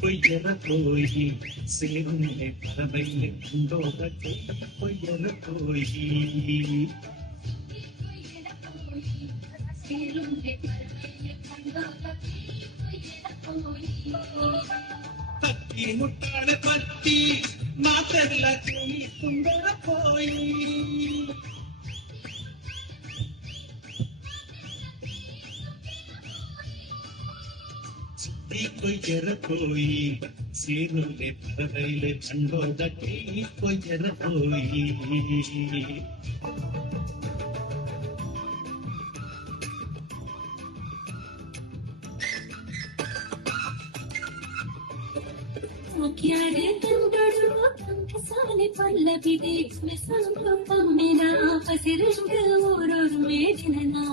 பொய்யர போய் சேருமே பறவையை கண்டோட பொய்யர போய் பத்தி முட்டாள பத்தி மாத்தல்ல துணி தும்பர போய் பொய்யர போய் சேருமே பறவையில கண்டோட பொய்யர போய் क्यारे तंदड़ो साले पल्लवी देख में संगो पम्मेना पसिरंग और मेडना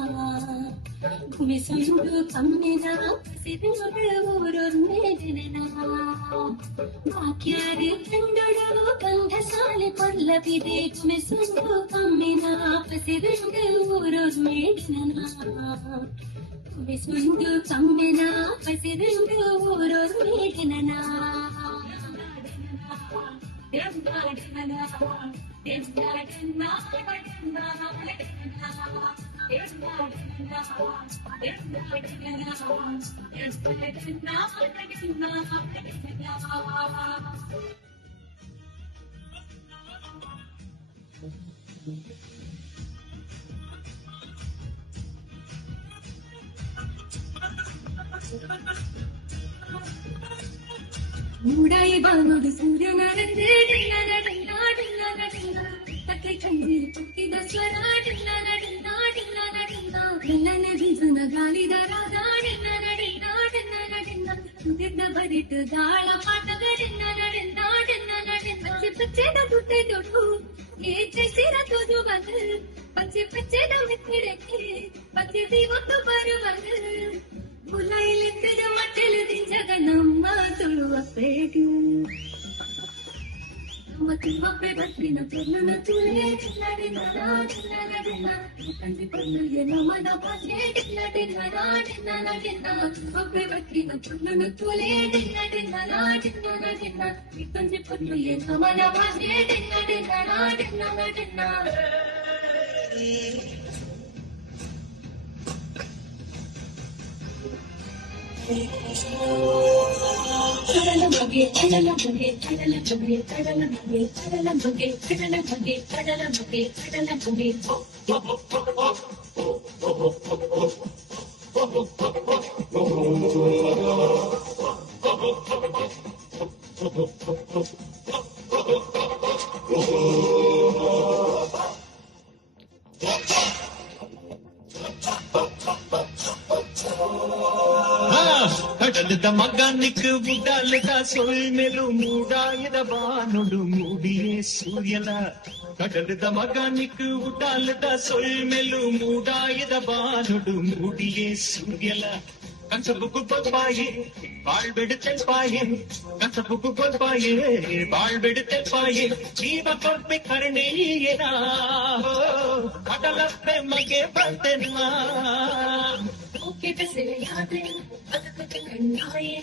में संगो पम्मेना पसिरंग और मेडना क्यारे तंदड़ो कंध साले पल्लवी देख में संगो पम्मेना पसिरंग और मेडना में संगो पम्मेना पसिरंग और मेडना மூடாய் வானோடு சூரிய நடந்து பக்கை கண்டு புக்கித ಬರಿಟ್ಟು ದಾಳ ಪಚ್ಚೆದ ತುಟ್ಟೆ ತೊಟ್ಟು ಏಚಿರ ತುದು ಬಂದು ಪಚ್ಚೆದ ಮಿತ್ತಿಡಕ್ಕೆ ಪಚ್ಚೆ ಒಂದು ಬರುವುದು ಮುಲೈಲಿದ್ದ ಮಟ್ಟಲು ದಿಂಜಗ ನಮ್ಮ ತುಳುವ ಪೇಟು ಮತ್ತೊಬ್ಬೆ ಬತ್ತಿನ ತೊನ್ನ ತುಳೆ ತಂದೆ ಪೊನ್ನುಗೆ ನಮನ ಪಾಸೆ ಒಬ್ಬೆ ಬತ್ತಿನ ತೊನ್ನ ತುಳೆ ತಂದೆ ಪೊನ್ನುಗೆ ನಮನ ಪಾಸೆ ಕಡಲ ಬಗ್ಗೆ ಕಡಲ ಬಗ್ಗೆ ಕಡಲ ಬಗ್ಗೆ ಕಡಲ ಬಗ್ಗೆ ಕಡಲ ಬಗ್ಗೆ ಕಡಲ ಬಗ್ಗೆ ಕಡಲ ಬಗ್ಗೆ ಕಡಲ ಬಗ್ಗೆ ಕಡಲದ ಮಗನಿಗೆ ಉಡಾಲದ ಸೊಳ್ ಮೇಲು ಮೂಡಾಯದ ಬಾನುಡು ಮೂಡಿಯೇ ಸೂರ್ಯನ ಕಡಲದ ಮಗನಿಗೆ ಉಡಾಲದ ಸೊಳ್ ಮೇಲು ಮೂಡಾಯದ ಬಾನುಡು ಮೂಡಿಯೇ ಸೂರ್ಯನ கன்சபுக்கு பொல்பாயே வாழ்வெடுத்தல்பாயே கன்சபுக்கு பொல்பாயே வாழ்வெடுத்தல்பாயே ஜீவ ಕೊರ್ಪೆ ಕರ್ಣೇಯನಾ கடலப்பே மகே பத்தனா ஓகே பேசல யாதே அதுக்கு கண்ணாயே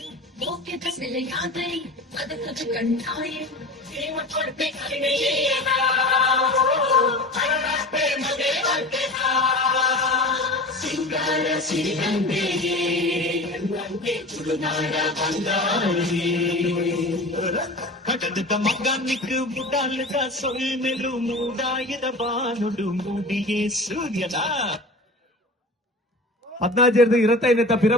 ஓகே பேசல யாதே அதுக்கு கண்ணாயே ஜீவ ಕೊರ್ಪೆ கர்ணேயனா கடலப்பே மகே பத்தனா சிங்கார சிரிகண்டேயே ಚುಳುನಾಡ ಬಂದಾರಿ ಕಡಲದ ಮಗನಿಗೆ ಉಡಾಲದ ಸೊಳ್ ಮೇಲು ಮೂಡಾಯದ ಬಾನುಡು ಮೂಡಿಯೇ ಸೂರ್ಯನ 15 25 ತಪ್ಪಿರ